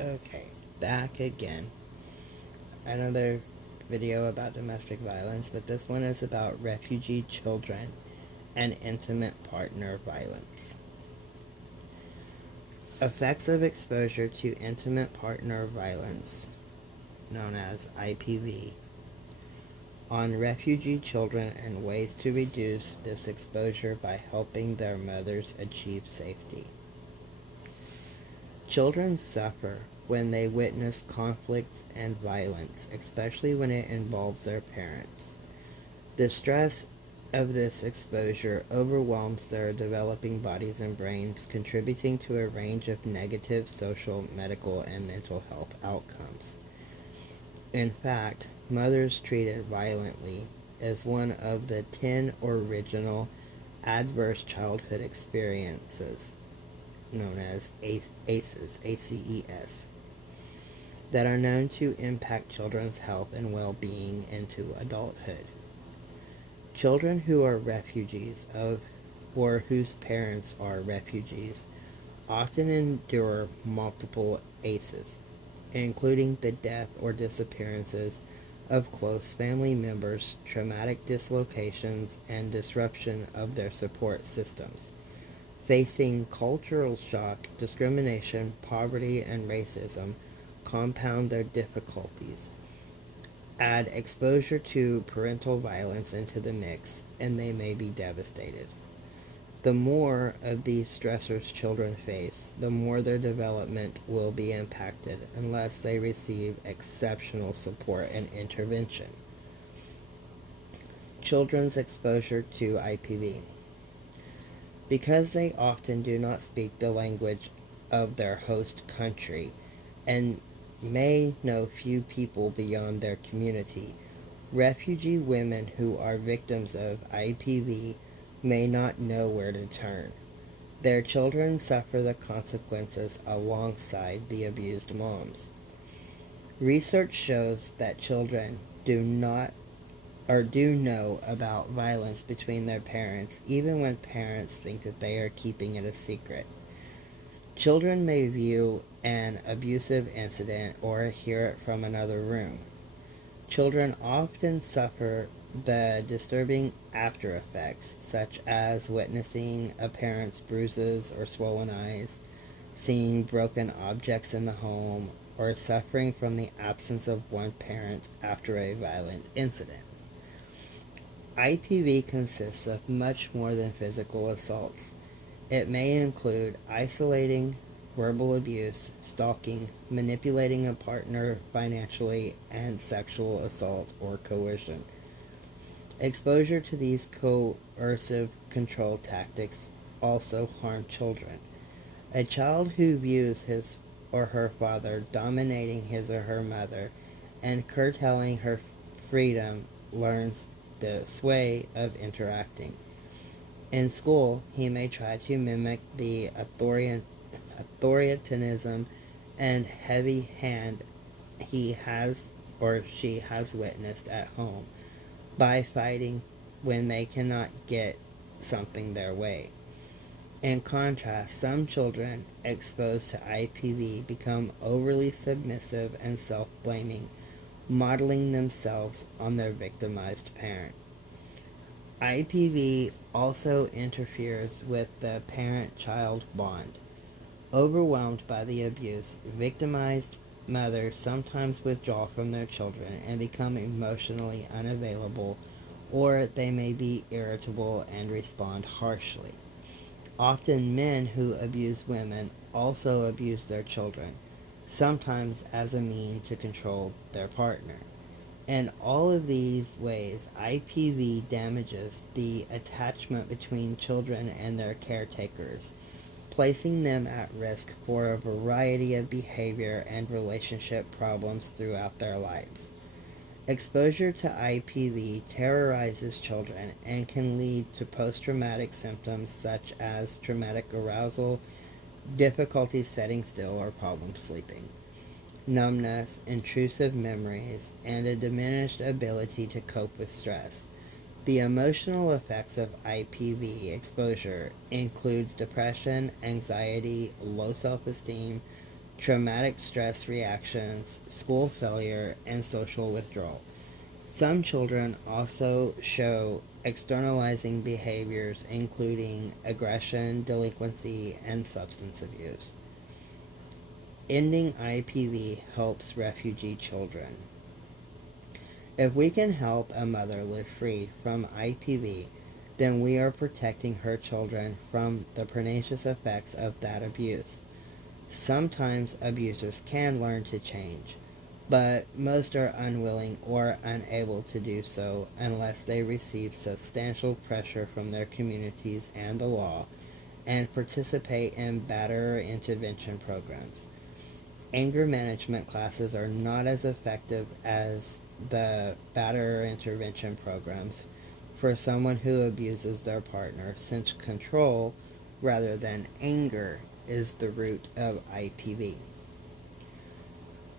Okay, back again. Another video about domestic violence, but this one is about refugee children and intimate partner violence. Effects of exposure to intimate partner violence, known as IPV, on refugee children and ways to reduce this exposure by helping their mothers achieve safety. Children suffer when they witness conflict and violence, especially when it involves their parents. The stress of this exposure overwhelms their developing bodies and brains, contributing to a range of negative social, medical, and mental health outcomes. In fact, mothers treated violently is one of the 10 original adverse childhood experiences, known as ACEs, ACES, that are known to impact children's health and well-being into adulthood. Children who are refugees or whose parents are refugees often endure multiple ACEs, including the death or disappearances of close family members, traumatic dislocations, and disruption of their support systems. Facing cultural shock, discrimination, poverty, and racism compound their difficulties. Add exposure to parental violence into the mix, and they may be devastated. The more of these stressors children face, the more their development will be impacted unless they receive exceptional support and intervention. Children's exposure to IPV. Because they often do not speak the language of their host country and may know few people beyond their community, refugee women who are victims of IPV may not know where to turn. Their children suffer the consequences alongside the abused moms. Research shows that children do know about violence between their parents, even when parents think that they are keeping it a secret. Children may view an abusive incident or hear it from another room. Children often suffer the disturbing after effects, such as witnessing a parent's bruises or swollen eyes, seeing broken objects in the home, or suffering from the absence of one parent after a violent incident. IPV consists of much more than physical assaults. It may include isolating, verbal abuse, stalking, manipulating a partner financially, and sexual assault or coercion. Exposure to these coercive control tactics also harm children. A child who views his or her father dominating his or her mother and curtailing her freedom learns the sway of interacting. In school, he may try to mimic the authoritarianism and heavy hand he has or she has witnessed at home by fighting when they cannot get something their way. In contrast, some children exposed to IPV become overly submissive and self-blaming, modeling themselves on their victimized parent. IPV also interferes with the parent-child bond. Overwhelmed by the abuse, victimized mothers sometimes withdraw from their children and become emotionally unavailable, or they may be irritable and respond harshly. Often men who abuse women also abuse their children, sometimes as a means to control their partner. In all of these ways, IPV damages the attachment between children and their caretakers, placing them at risk for a variety of behavior and relationship problems throughout their lives. Exposure to IPV terrorizes children and can lead to post-traumatic symptoms such as traumatic arousal, difficulty setting still or problems sleeping, numbness, intrusive memories, and a diminished ability to cope with stress. The emotional effects of IPV exposure includes depression, anxiety, low self-esteem, traumatic stress reactions, school failure, and social withdrawal. Some children also show externalizing behaviors including aggression, delinquency, and substance abuse. Ending IPV helps refugee children. If we can help a mother live free from IPV, then we are protecting her children from the pernicious effects of that abuse. Sometimes abusers can learn to change, but most are unwilling or unable to do so unless they receive substantial pressure from their communities and the law and participate in batterer intervention programs. Anger management classes are not as effective as the batterer intervention programs for someone who abuses their partner, since control rather than anger is the root of IPV.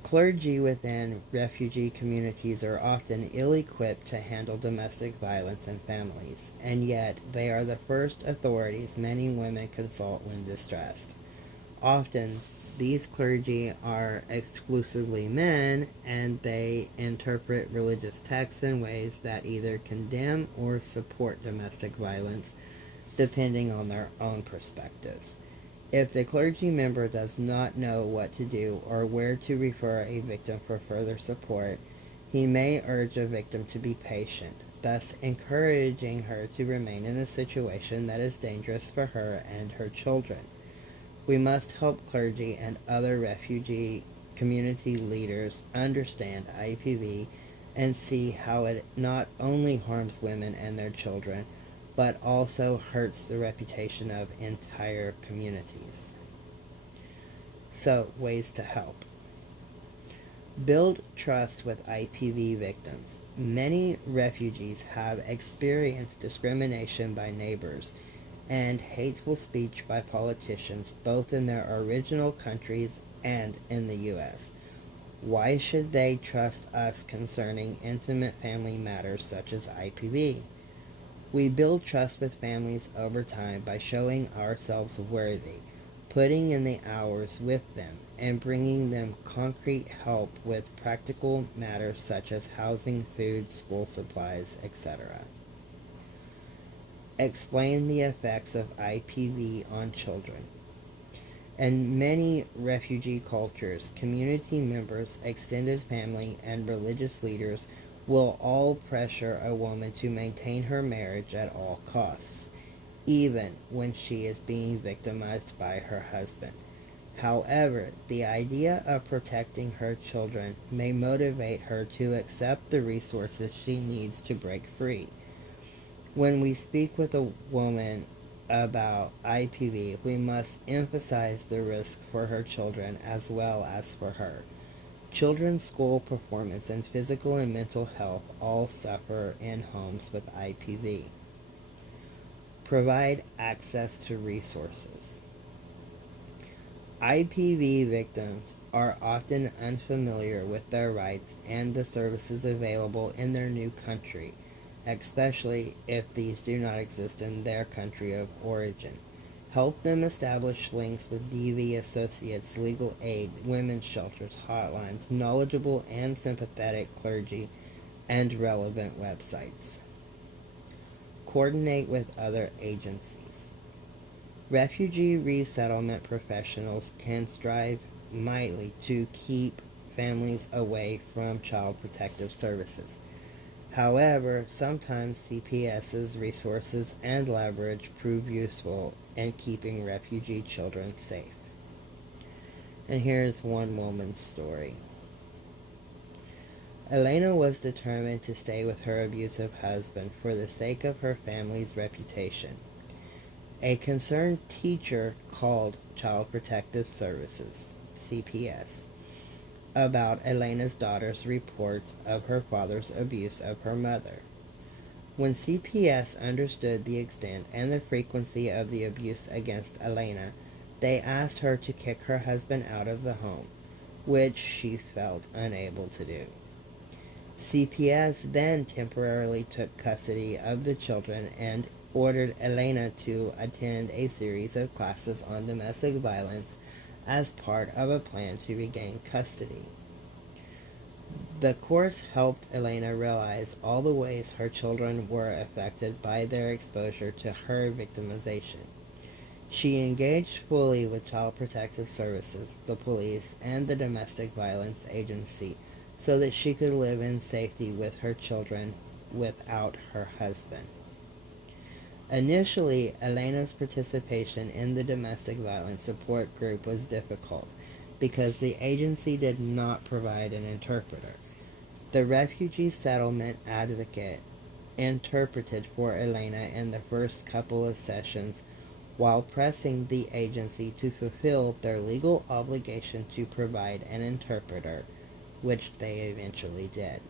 Clergy within refugee communities are often ill-equipped to handle domestic violence in families, and yet they are the first authorities many women consult when distressed. Often, these clergy are exclusively men, and they interpret religious texts in ways that either condemn or support domestic violence, depending on their own perspectives. If the clergy member does not know what to do or where to refer a victim for further support, he may urge a victim to be patient, thus encouraging her to remain in a situation that is dangerous for her and her children. We must help clergy and other refugee community leaders understand IPV and see how it not only harms women and their children, but also hurts the reputation of entire communities. So, ways to help. Build trust with IPV victims. Many refugees have experienced discrimination by neighbors and hateful speech by politicians both in their original countries and in the U.S. Why should they trust us concerning intimate family matters such as IPV? We build trust with families over time by showing ourselves worthy, putting in the hours with them, and bringing them concrete help with practical matters such as housing, food, school supplies, etc. Explain the effects of IPV on children. In many refugee cultures, community members, extended family, and religious leaders will all pressure a woman to maintain her marriage at all costs, even when she is being victimized by her husband. However, the idea of protecting her children may motivate her to accept the resources she needs to break free. When we speak with a woman about IPV, we must emphasize the risk for her children as well as for her. Children's school performance and physical and mental health all suffer in homes with IPV. Provide access to resources. IPV victims are often unfamiliar with their rights and the services available in their new country, especially if these do not exist in their country of origin. Help them establish links with DV associates, legal aid, women's shelters, hotlines, knowledgeable and sympathetic clergy, and relevant websites. Coordinate with other agencies. Refugee resettlement professionals can strive mightily to keep families away from Child Protective Services. However, sometimes CPS's resources and leverage prove useful in keeping refugee children safe. And here's one woman's story. Elena was determined to stay with her abusive husband for the sake of her family's reputation. A concerned teacher called Child Protective Services, CPS, about Elena's daughter's reports of her father's abuse of her mother. When CPS understood the extent and the frequency of the abuse against Elena, they asked her to kick her husband out of the home, which she felt unable to do. CPS then temporarily took custody of the children and ordered Elena to attend a series of classes on domestic violence as part of a plan to regain custody. The course helped Elena realize all the ways her children were affected by their exposure to her victimization. She engaged fully with Child Protective Services, the police, and the Domestic Violence Agency so that she could live in safety with her children without her husband. Initially, Elena's participation in the domestic violence support group was difficult because the agency did not provide an interpreter. The refugee settlement advocate interpreted for Elena in the first couple of sessions while pressing the agency to fulfill their legal obligation to provide an interpreter, which they eventually did.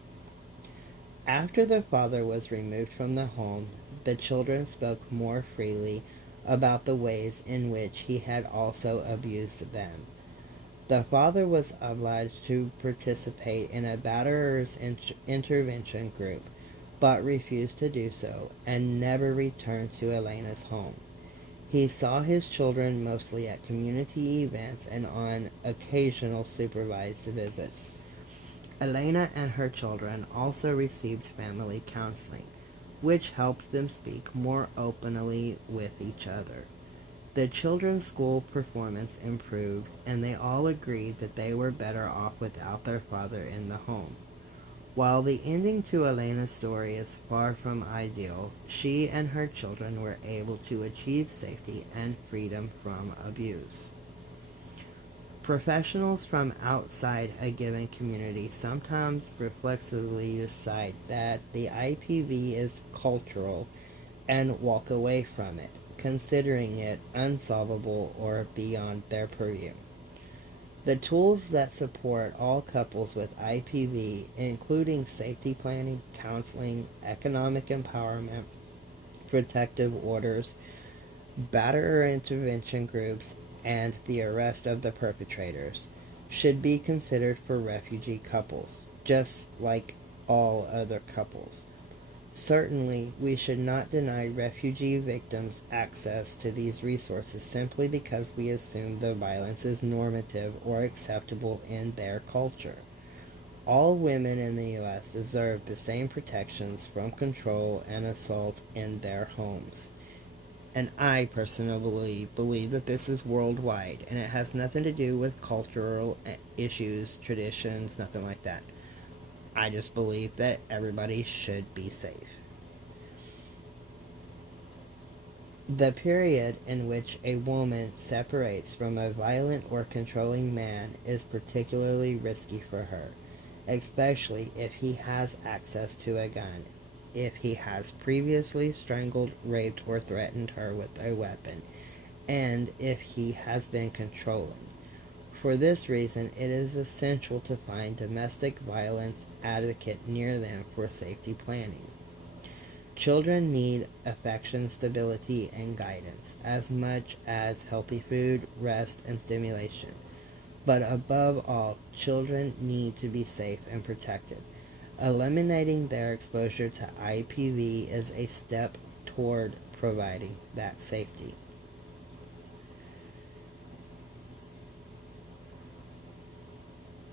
After the father was removed from the home, the children spoke more freely about the ways in which he had also abused them. The father was obliged to participate in a batterer's intervention group, but refused to do so and never returned to Elena's home. He saw his children mostly at community events and on occasional supervised visits. Elena and her children also received family counseling, which helped them speak more openly with each other. The children's school performance improved, and they all agreed that they were better off without their father in the home. While the ending to Elena's story is far from ideal, she and her children were able to achieve safety and freedom from abuse. Professionals from outside a given community sometimes reflexively decide that the IPV is cultural and walk away from it, considering it unsolvable or beyond their purview. The tools that support all couples with IPV, including safety planning, counseling, economic empowerment, protective orders, batterer intervention groups, and the arrest of the perpetrators, should be considered for refugee couples, just like all other couples. Certainly, we should not deny refugee victims access to these resources simply because we assume the violence is normative or acceptable in their culture. All women in the U.S. deserve the same protections from control and assault in their homes. And I personally believe that this is worldwide, and it has nothing to do with cultural issues, traditions, nothing like that. I just believe that everybody should be safe. The period in which a woman separates from a violent or controlling man is particularly risky for her, especially if he has access to a gun, if he has previously strangled, raped, or threatened her with a weapon, and if he has been controlling. For this reason, it is essential to find domestic violence advocate near them for safety planning. Children need affection, stability, and guidance, as much as healthy food, rest, and stimulation. But above all, children need to be safe and protected. Eliminating their exposure to IPV is a step toward providing that safety.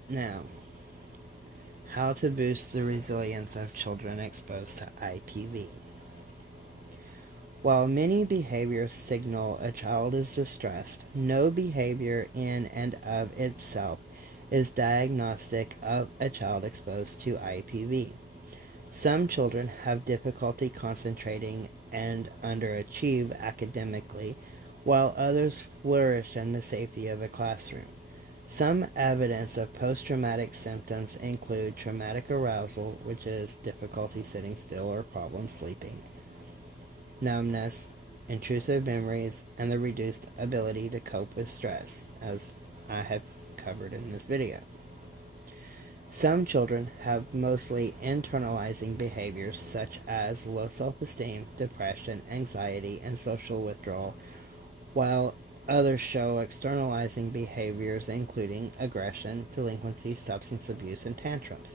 Now, how to boost the resilience of children exposed to IPV. While many behaviors signal a child is distressed, no behavior in and of itself is diagnostic of a child exposed to IPV. Some children have difficulty concentrating and underachieve academically, while others flourish in the safety of a classroom. Some evidence of post-traumatic symptoms include traumatic arousal, which is difficulty sitting still or problems sleeping, numbness, intrusive memories, and the reduced ability to cope with stress, as I have covered in this video. Some children have mostly internalizing behaviors such as low self-esteem, depression, anxiety, and social withdrawal, while others show externalizing behaviors including aggression, delinquency, substance abuse, and tantrums.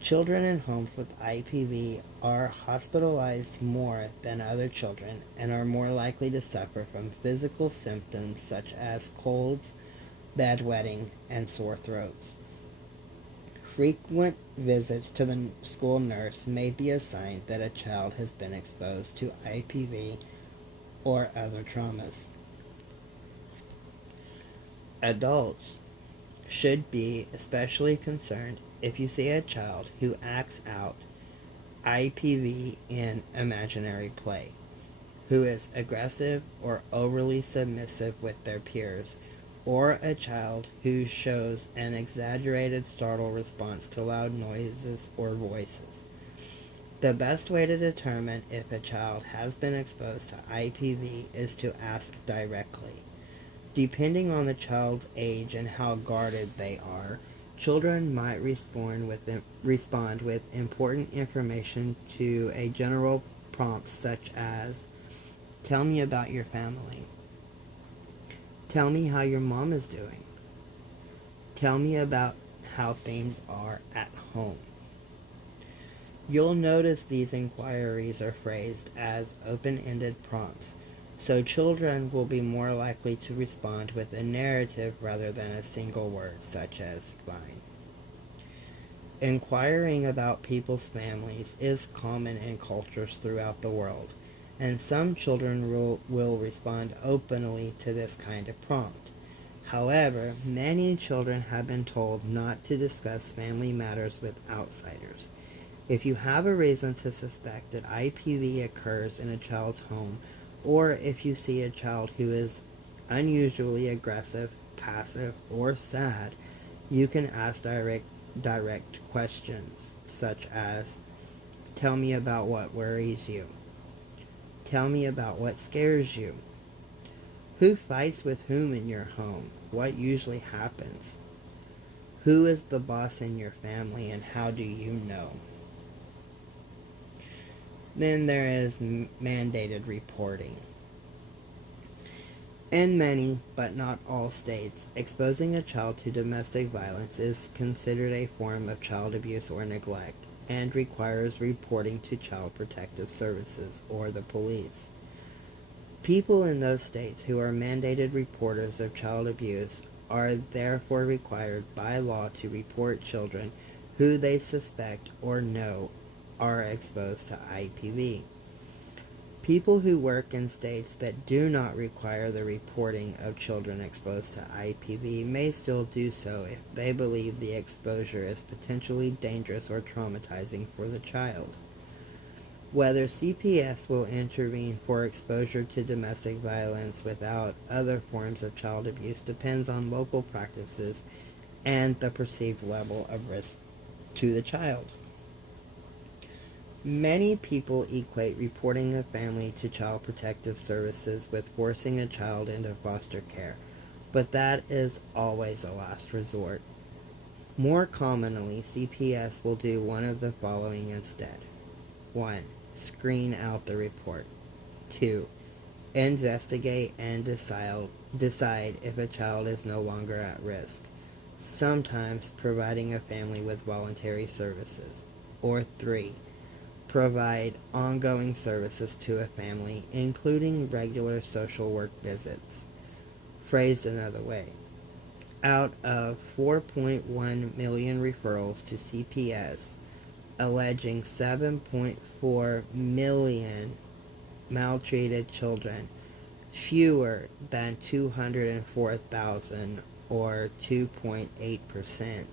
Children in homes with IPV are hospitalized more than other children and are more likely to suffer from physical symptoms such as colds, bedwetting, and sore throats. Frequent visits to the school nurse may be a sign that a child has been exposed to IPV or other traumas. Adults should be especially concerned if you see a child who acts out IPV in imaginary play, who is aggressive or overly submissive with their peers, or a child who shows an exaggerated startle response to loud noises or voices. The best way to determine if a child has been exposed to IPV is to ask directly. Depending on the child's age and how guarded they are, children might respond with important information to a general prompt such as, "Tell me about your family. Tell me how your mom is doing. Tell me about how things are at home." You'll notice these inquiries are phrased as open-ended prompts, so children will be more likely to respond with a narrative rather than a single word, such as fine. Inquiring about people's families is common in cultures throughout the world, and some children will respond openly to this kind of prompt. However, many children have been told not to discuss family matters with outsiders. If you have a reason to suspect that IPV occurs in a child's home, or if you see a child who is unusually aggressive, passive, or sad, you can ask direct questions, such as, "Tell me about what worries you. Tell me about what scares you. Who fights with whom in your home? What usually happens? Who is the boss in your family and how do you know?" Then there is mandated reporting. In many, but not all states, exposing a child to domestic violence is considered a form of child abuse or neglect and requires reporting to Child Protective Services or the police. People in those states who are mandated reporters of child abuse are therefore required by law to report children who they suspect or know are exposed to IPV. People who work in states that do not require the reporting of children exposed to IPV may still do so if they believe the exposure is potentially dangerous or traumatizing for the child. Whether CPS will intervene for exposure to domestic violence without other forms of child abuse depends on local practices and the perceived level of risk to the child. Many people equate reporting a family to Child Protective Services with forcing a child into foster care, but that is always a last resort. More commonly, CPS will do one of the following instead. 1. Screen out the report. 2. Investigate and decide if a child is no longer at risk, sometimes providing a family with voluntary services. Or 3. Provide ongoing services to a family, including regular social work visits. Phrased another way, out of 4.1 million referrals to CPS alleging 7.4 million maltreated children, fewer than 204,000 or 2.8%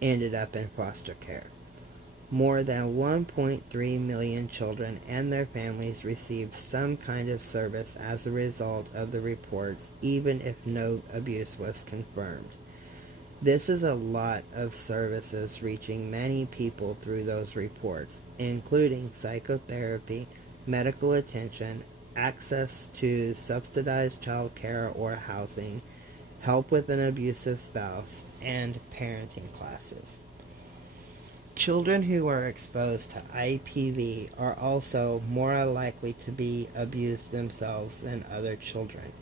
ended up in foster care. More than 1.3 million children and their families received some kind of service as a result of the reports, even if no abuse was confirmed. This is a lot of services reaching many people through those reports, including psychotherapy, medical attention, access to subsidized child care or housing, help with an abusive spouse, and parenting classes. Children who are exposed to IPV are also more likely to be abused themselves than other children.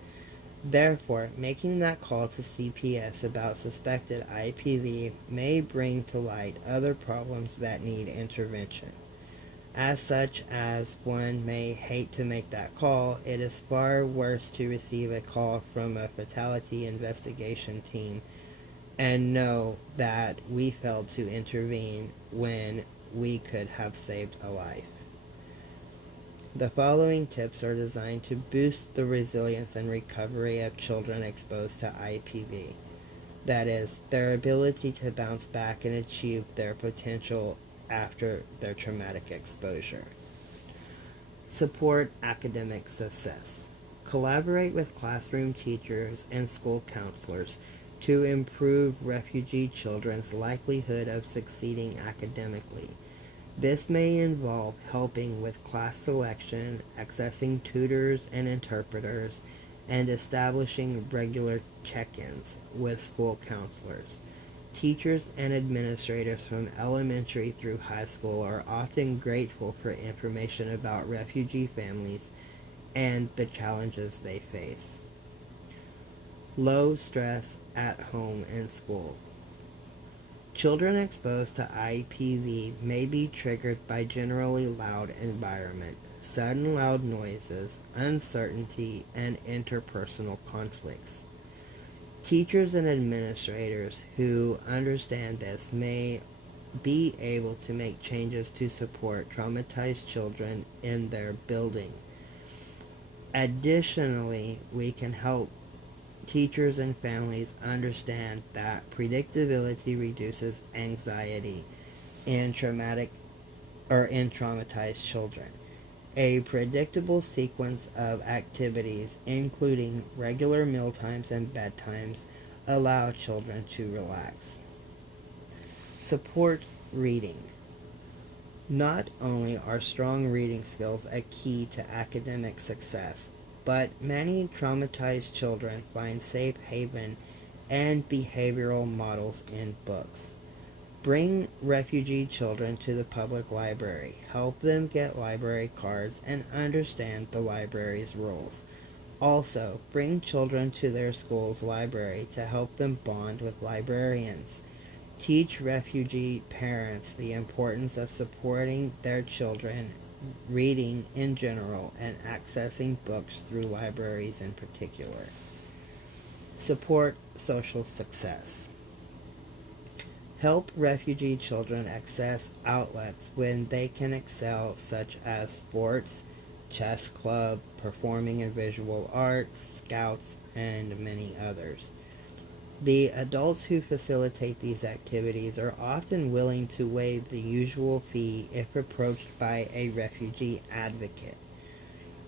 Therefore, making that call to CPS about suspected IPV may bring to light other problems that need intervention. As such as one may hate to make that call, it is far worse to receive a call from a fatality investigation team and know that we failed to intervene when we could have saved a life. The following tips are designed to boost the resilience and recovery of children exposed to IPV. That is, their ability to bounce back and achieve their potential after their traumatic exposure. Support academic success. Collaborate with classroom teachers and school counselors to improve refugee children's likelihood of succeeding academically. This may involve helping with class selection, accessing tutors and interpreters, and establishing regular check-ins with school counselors. Teachers and administrators from elementary through high school are often grateful for information about refugee families and the challenges they face. Low stress at home and school. Children exposed to IPV may be triggered by generally loud environment, sudden loud noises, uncertainty, and interpersonal conflicts. Teachers and administrators who understand this may be able to make changes to support traumatized children in their building. Additionally, we can help teachers and families understand that predictability reduces anxiety in traumatized children. A predictable sequence of activities, including regular mealtimes and bedtimes, allow children to relax. Support reading. Not only are strong reading skills a key to academic success, but many traumatized children find safe haven and behavioral models in books. Bring refugee children to the public library. Help them get library cards and understand the library's rules. Also, bring children to their school's library to help them bond with librarians. Teach refugee parents the importance of supporting their children reading in general and accessing books through libraries in particular. Support social success. Help refugee children access outlets when they can excel, such as sports, chess club, performing and visual arts, scouts, and many others. The adults who facilitate these activities are often willing to waive the usual fee if approached by a refugee advocate.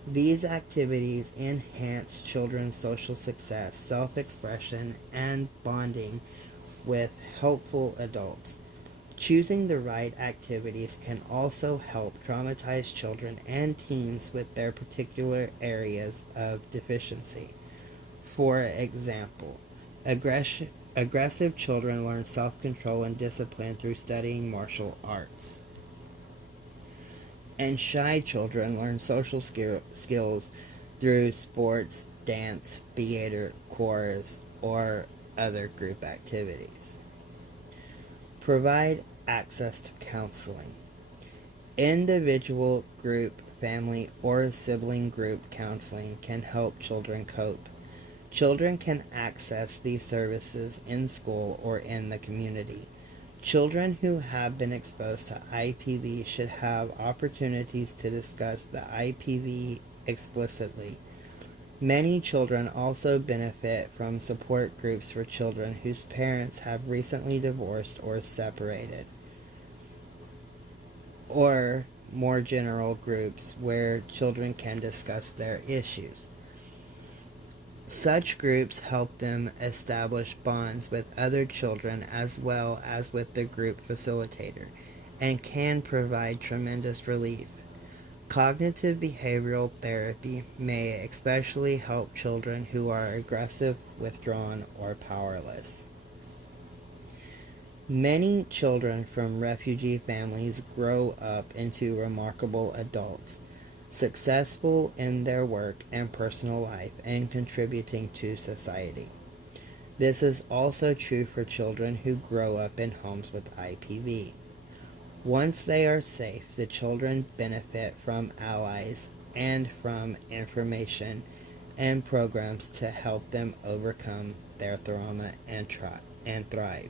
These activities enhance children's social success, self-expression, and bonding with helpful adults. Choosing the right activities can also help traumatized children and teens with their particular areas of deficiency. For example, aggressive children learn self-control and discipline through studying martial arts. And shy children learn social skills through sports, dance, theater, chorus, or other group activities. Provide access to counseling. Individual, group, family, or sibling group counseling can help children cope. Children can access these services in school or in the community. Children who have been exposed to IPV should have opportunities to discuss the IPV explicitly. Many children also benefit from support groups for children whose parents have recently divorced or separated, or more general groups where children can discuss their issues. Such groups help them establish bonds with other children as well as with the group facilitator, and can provide tremendous relief. Cognitive behavioral therapy may especially help children who are aggressive, withdrawn, or powerless. Many children from refugee families grow up into remarkable adults, successful in their work and personal life and contributing to society. This is also true for children who grow up in homes with IPV. Once they are safe, the children benefit from allies and from information and programs to help them overcome their trauma and thrive.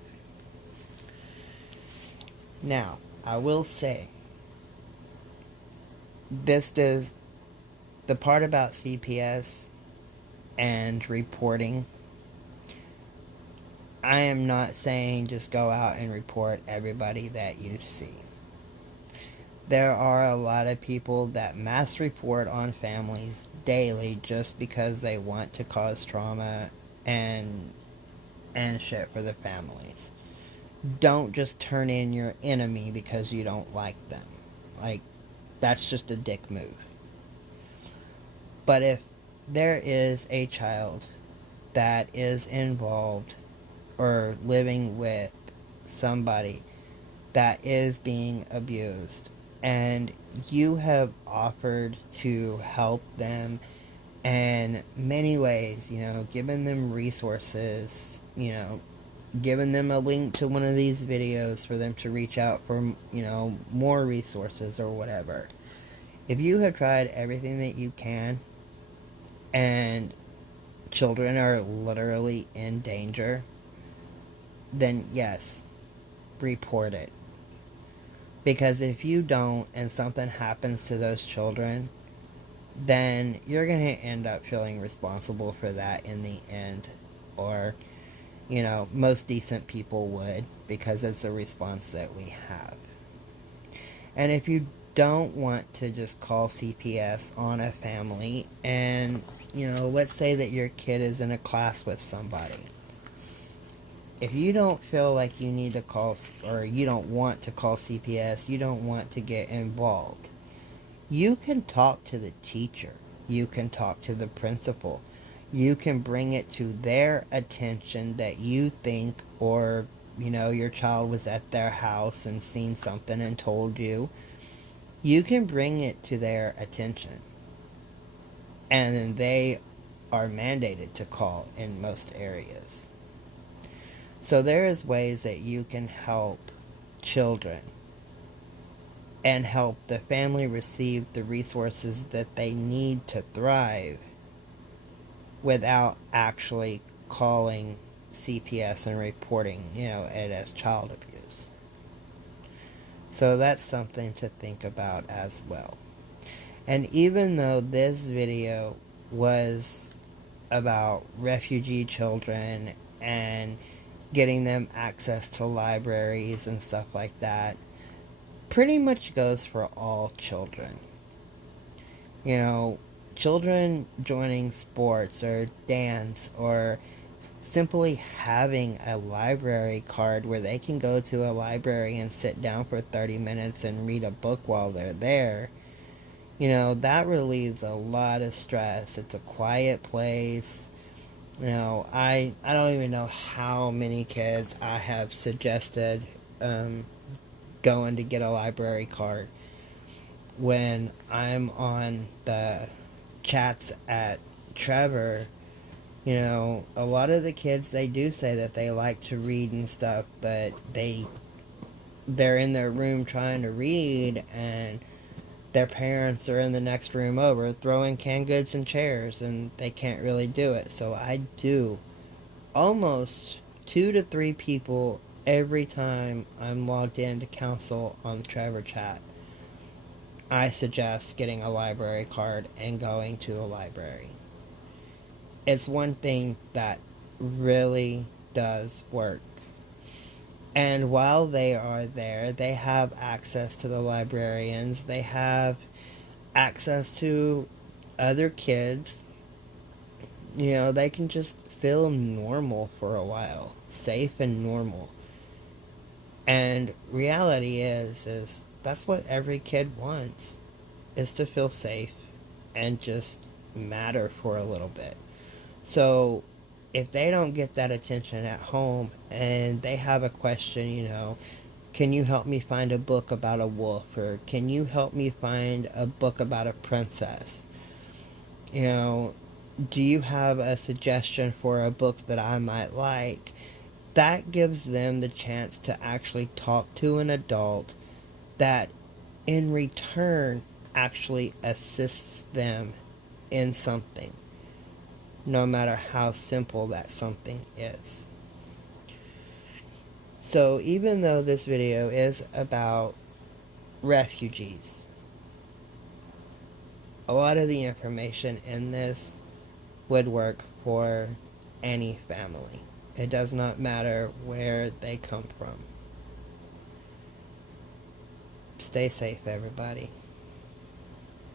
Now, I will say, this does the part about CPS and reporting. I am not saying just go out and report everybody that you see. There are a lot of people that mass report on families daily just because they want to cause trauma and shit for the families. Don't just turn in your enemy because you don't like them. Like, that's just a dick move. But if there is a child that is involved or living with somebody that is being abused, and you have offered to help them in many ways, giving them resources, giving them a link to one of these videos for them to reach out for, more resources or whatever. If you have tried everything that you can and children are literally in danger, then yes, report it. Because if you don't and something happens to those children, then you're going to end up feeling responsible for that in the end. Or, most decent people would, because it's a response that we have. And if you don't want to just call CPS on a family, and, let's say that your kid is in a class with somebody. If you don't feel like you need to call, or you don't want to call CPS, you don't want to get involved, you can talk to the teacher. You can talk to the principal. You can bring it to their attention that you think, or, your child was at their house and seen something and told you. You can bring it to their attention. And then they are mandated to call in most areas. So there is ways that you can help children and help the family receive the resources that they need to thrive without actually calling CPS and reporting, it as child abuse. So that's something to think about as well. And even though this video was about refugee children and getting them access to libraries and stuff like that, pretty much goes for all children. Children joining sports or dance, or simply having a library card where they can go to a library and sit down for 30 minutes and read a book while they're there, that relieves a lot of stress. It's a quiet place. I don't even know how many kids I have suggested going to get a library card. When I'm on the chats at Trevor, a lot of the kids, they do say that they like to read and stuff, but they're in their room trying to read, and their parents are in the next room over throwing canned goods and chairs, and they can't really do it. So I do almost 2 to 3 people every time I'm logged in to counsel on the Trevor chat. I suggest getting a library card and going to the library. It's one thing that really does work. And while they are there, they have access to the librarians. They have access to other kids. They can just feel normal for a while. Safe and normal. And reality is that's what every kid wants, is to feel safe and just matter for a little bit. So if they don't get that attention at home and they have a question, can you help me find a book about a wolf? Or can you help me find a book about a princess? Do you have a suggestion for a book that I might like? That gives them the chance to actually talk to an adult that in return actually assists them in something, no matter how simple that something is. So even though this video is about refugees, a lot of the information in this would work for any family. It does not matter where they come from. Stay safe, everybody.